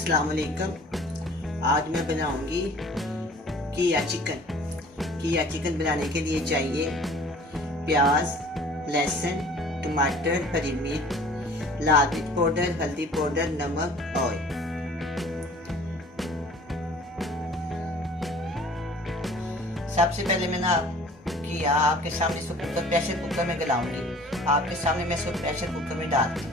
अस्सलाम वालेकुम। आज मैं बनाऊंगी किया चिकन बनाने के लिए चाहिए प्याज, लहसुन, टमाटर, हरी मिर्च, लाल मिर्च पाउडर, हल्दी पाउडर, नमक, ऑयल। सबसे पहले मैंने किया आपके सामने इसको प्रेशर कुकर में गलाऊंगी। आपके सामने मैं इसको प्रेशर कुकर में डालती हूँ।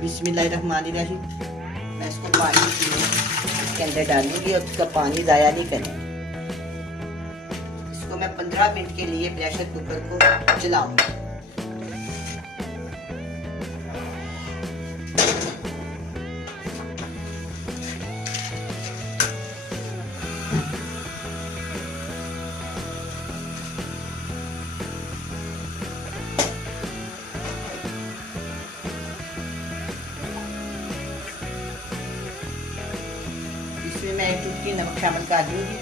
बिस्मिल्लाहिर्रहमानिर्रहीम। मैं इसको पानी के अंदर डालूंगी और उसका पानी ज़ाया नहीं करें। इसको मैं 15 मिनट के लिए प्रेशर कुकर को चलाऊंगी। इसमें मैं 1 चुटकी नमक शामिल कर दूंगी।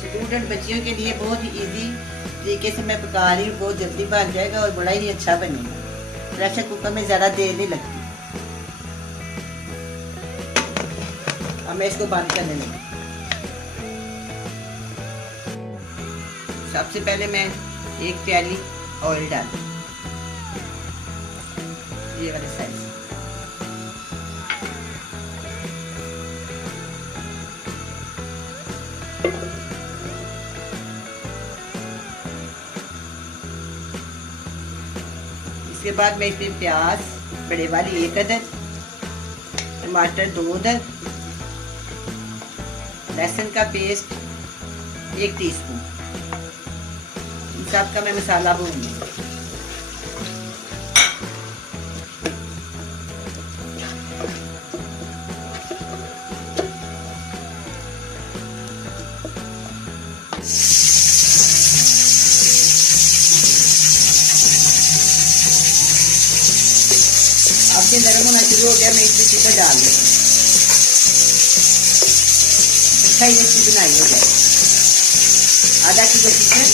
स्टूडेंट बच्चियों के लिए बहुत ही इजी तरीके से मैं पका रही हूँ। बहुत जल्दी बन जाएगा और बड़ा ही अच्छा बनेगा। प्रेशर कुकर में ज़्यादा देर नहीं लगती। अब मैं इसको बंद करने लगी। सबसे पहले मैं 1 प्याली ऑयल डाल, ये वाले साइज। इसके बाद मैं इसमें प्याज बड़े वाली 1 अदद, टमाटर 2 अदद, लहसुन का पेस्ट 1 टीस्पून, इन सब का मैं मसाला भूनूंगी। अब ये नरम होना शुरू हो गया, मैं इसमें चिकन डाल दूँ। अच्छा ये चीज बनाई हो जाए। आधा किलो चिकन,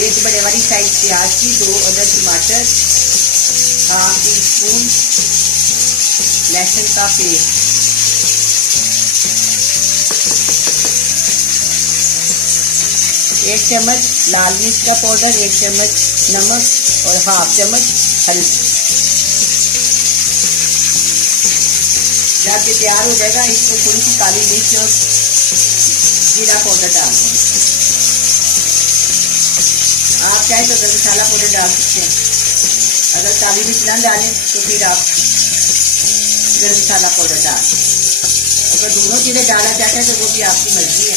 1 बड़े वाली साइज प्याज की, 2 अदद टमाटर, 1/2 टीस्पून लहसुन का पेस्ट, 1 चम्मच लाल मिर्च का पाउडर, 1 चम्मच नमक और 1/2 चम्मच हल्दी। जब ये तैयार हो जाएगा इसमें थोड़ी सी काली मिर्च और जीरा पाउडर डाल दें। आप चाहे तो गरम मसाला पाउडर डाल सकते हैं। अगर काली मिर्च ना डालें तो फिर आप गरम मसाला पाउडर डाल। अगर दोनों चीज़ें डाला जाता है तो वो भी आपकी मर्जी है।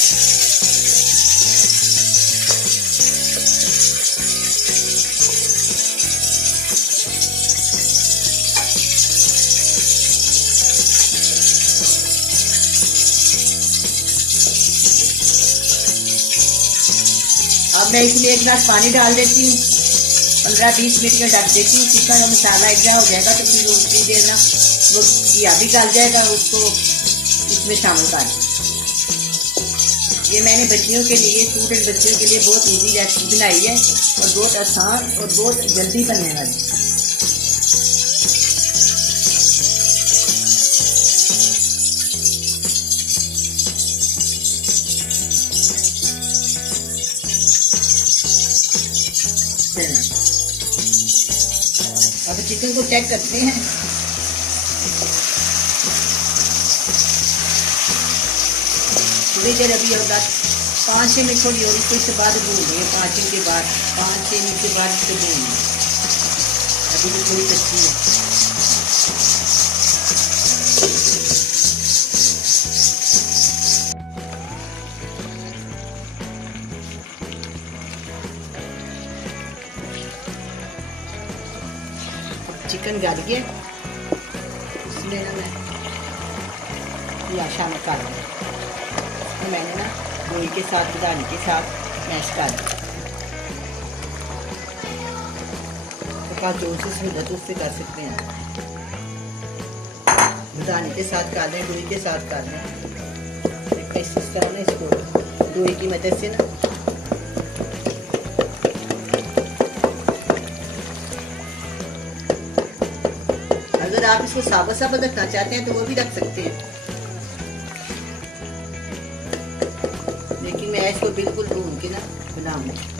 अब मैं इसमें 1 गिलास पानी डाल देती हूँ। 15-20 मिनट में ढक देती हूँ। चिकन और मसाला एक जगह हो जाएगा तो फिर उतनी देर ना वो किया भी गल जाएगा, उसको इसमें शामिल कर दें। ये मैंने बच्चियों के लिए, स्टूडेंट बच्चियों के लिए बहुत ईजी रेसिपी बनाई है और बहुत आसान और बहुत जल्दी बनने वाली। अब चिकन को चेक करते हैं। थोड़ी देर अभी होगा, 5-6 मिनट थोड़ी और इसको इसके बाद भूनेंगे। 5 मिनट के बाद, 5-6 मिनट के बाद इसको भूनेंगे। अभी तो थोड़ी कच्ची है। चिकन गल गया, इसमें ना मैं शामिल कर दूँ। इसमें मैंने ना दही के साथ बुदानी के साथ मैश कर दिया। तो पास जो सी सहूलत उससे कर सकते हैं, बुदानी के साथ कर लें, दही के साथ कर लें। इस तरह ना इसको दही की मदद से ना अगर आप इसको साबुत साबुत रखना चाहते हैं तो वो भी रख सकते हैं, लेकिन मैं इसको बिल्कुल भून के ना बनाऊंगी।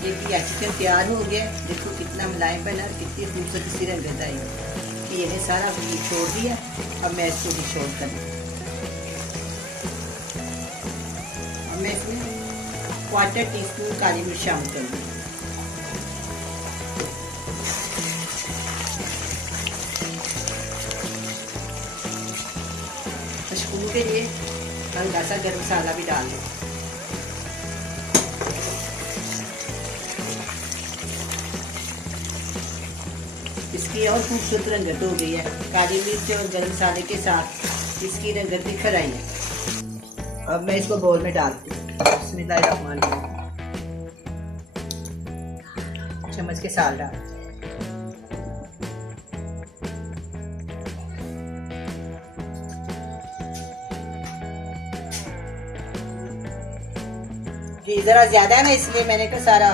देखिए चिकन तैयार हो गया। देखो कितना मुलायम बना, कितनी खूबसूरत सी रंगत आई। कि ये सारा छोड़ दिया, अब मैं इसको भी छोड़ कर अब मैं इसमें 1/4 टीस्पून काली मिर्च शामिल करूँगी। खुशबू के लिए हल्का सा गरम मसाला भी डाल दें। इसकी और खूबसूरत रंगत हो गई है। काली मिर्च और गरम मसाले के साथ इसकी रंगत निखर आई है। अब मैं इसको बोल में डालती हूँ। बिस्मिल्लाहिर्रहमानिर्रहीम। चम्मच के साथ डाल जी, जरा ज्यादा है ना इसलिए मैंने कहा सारा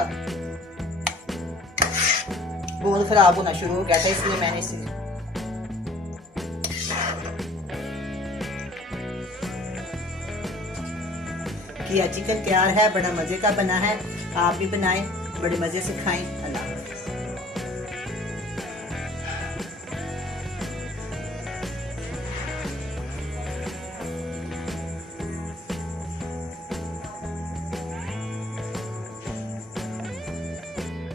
बोल खराब होना शुरू हो गया था, इसलिए मैंने इसे किया। चिकन तैयार है, बड़ा मजे का बना है। आप भी बनाएं, बड़े मजे से खाएं।